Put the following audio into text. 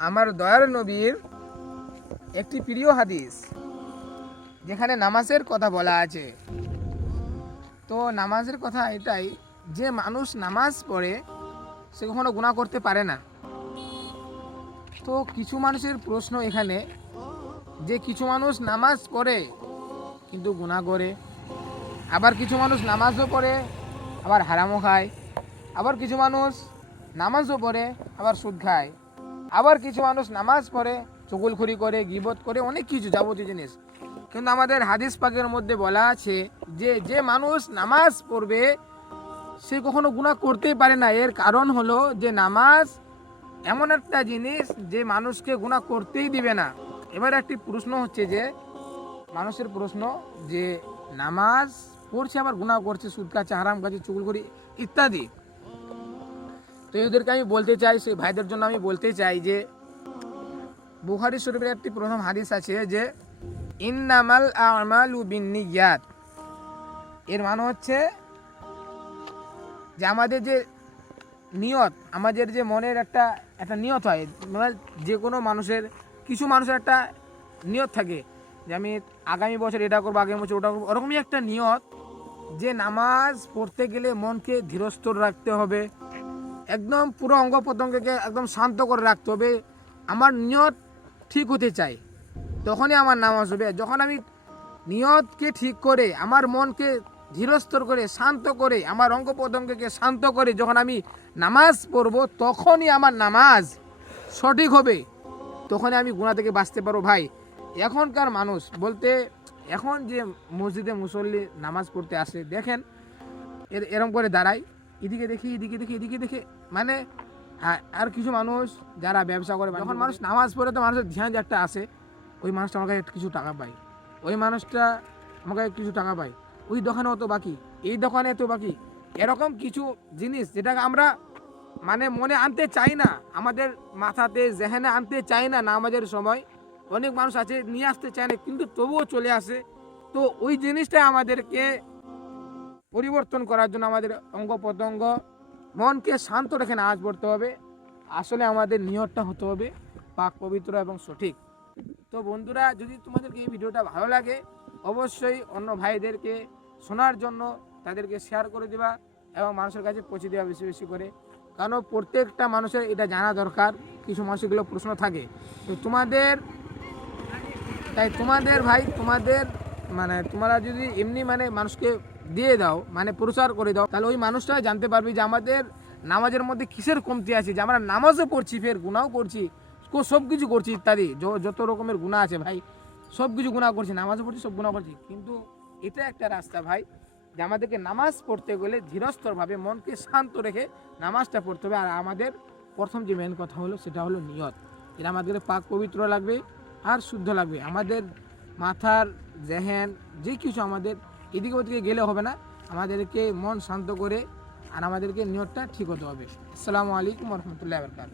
আমার দয়ার নবীর একটি প্রিয় হাদিস, যেখানে নামাজের কথা বলা আছে। তো নামাজের কথা এটাই, যে মানুষ নামাজ পড়ে, সে কখনো গুণা করতে পারে না। তো কিছু মানুষের প্রশ্ন এখানে, যে কিছু মানুষ নামাজ পড়ে, কিন্তু গুণা করে। আবার কিছু মানুষ নামাজও পড়ে, আবার হারামও খায়। আবার কিছু মানুষ নামাজও পড়ে, আবার সুদ খায়। আবার কিছু মানুষ নামাজ পড়ে চকুলখুরি করে, গিবত করে, অনেক কিছু যাবতীয় জিনিস। কিন্তু আমাদের হাদিস পাকের মধ্যে বলা আছে যে যে মানুষ নামাজ পড়বে, সে কখনো গুণা করতেই পারে না। এর কারণ হলো যে, নামাজ এমন একটা জিনিস যে, মানুষকে গুণা করতেই দিবে না। এবার একটি প্রশ্ন হচ্ছে যে, মানুষের প্রশ্ন যে, নামাজ পড়ছে আবার গুণা করছে, সুদ কাছে হারাম কাছে চুগুল করি ইত্যাদি। তো এদেরকে আমি বলতে চাই সেই ভাইদের জন্য আমি বলতে চাই যে বুহারি শরীফের একটি প্রথম হাদিস আছে যে, ইন্নামাল আমালু বিন্নিয়াত। এর মানে হচ্ছে যে আমাদের যে নিয়ত, আমাদের যে মনের একটা একটা নিয়ত হয়। মানে যে কোনো মানুষের, কিছু মানুষের একটা নিয়ত থাকে যে আমি আগামী বছর এটা করব, আগামী বছর ওটা করব, ওরকমই একটা নিয়ত যে নামাজ পড়তে গেলে মনকে ধীরস্থর রাখতে হবে। একদম পুরো অঙ্গ প্রত্যঙ্গকে একদম শান্ত করে রাখতে হবে। আমার নিয়ত ঠিক হতে চাই। তখনই আমার নামাজ হবে যখন আমি নিয়তকে ঠিক করে, আমার মনকে ধীরস্থর করে, শান্ত করে, আমার অঙ্গ প্রত্যঙ্গকে শান্ত করে যখন আমি নামাজ পড়ব, তখনই আমার নামাজ সঠিক হবে। তখনই আমি গুণা থেকে বাঁচতে পারব। ভাই, এখনকার মানুষ বলতে, এখন যে মসজিদে মুসল্লি নামাজ পড়তে আসে, দেখেন, এর এরম করে দাঁড়ায়। এদিকে দেখি এদিকে দেখি এদিকে দেখে। মানে আর- আর কিছু মানুষ যারা ব্যবসা করে যখন মানুষ নামাজ পড়ে তো মানুষের ধ্যান একটা আসে ওই মানুষটা আমার কাছে কিছু টাকা পায়। ওই মানুষটা আমার কাছে কিছু টাকা পায়। ওই দোকানে অত বাকি এই দোকানে এত বাকি। এরকম কিছু জিনিস যেটাকে আমরা মানে মনে আনতে চাই না আমাদের মাথাতে জেহেনে আনতে চাই না নামাজের সময়। অনেক মানুষ আছে নিয়ে আসতে চায় না কিন্তু তবুও চলে আসে। তো ওই জিনিসটা আমাদেরকে পরিবর্তন করার জন্য আমাদের অঙ্গ প্রত্যঙ্গ মনকে শান্ত রেখে নামাজ পড়তে হবে। আসলে আমাদের নিয়তটা হতে হবে পাক, পবিত্র এবং সঠিক। তো বন্ধুরা, যদি তোমাদেরকে এই ভিডিওটা ভালো লাগে, অবশ্যই অন্য ভাইদেরকে শোনার জন্য তাদেরকে শেয়ার করে দেওয়া এবং মানুষের কাছে পৌঁছে দেওয়া বেশি বেশি করে। কারণ প্রত্যেকটা মানুষের এটা জানা দরকার, কিছু মানুষের এগুলো প্রশ্ন থাকে। তো তোমাদের, তাই তোমাদের ভাই, তোমাদের মানে তোমরা যদি এমনি মানে মানুষকে দিয়ে দাও মানে প্রচার করে দাও, তাহলে ওই মানুষটা জানতে পারবে যে আমাদের নামাজের মধ্যে কিসের কমতি আছে। যে আমরা নামাজও পড়ছি, ফের গুণাও করছি সব কিছু করছি ইত্যাদি। যত রকমের গুণা আছে ভাই সব কিছু গুণা করছি, নামাজও পড়ছি, সব গুণা করছি। কিন্তু এটা একটা রাস্তা ভাই, যে আমাদেরকে নামাজ পড়তে গেলে ধীরস্থরভাবে মনকে শান্ত রেখে নামাজটা পড়তে হবে। আর আমাদের প্রথম যে মেন কথা হলো, সেটা হলো নিয়ত। এটা আমাদের পাক পবিত্র লাগবে আর শুদ্ধ লাগবে। আমাদের মাথার, জেহেন, যে কিছু আমাদের এদিকে ওদিকে গেলে হবে না। আমাদেরকে মন শান্ত করে আর আমাদেরকে নিয়তটা ঠিক হতে হবে। আসসালামু আলাইকুম রহমতুল্লাহ বরকাত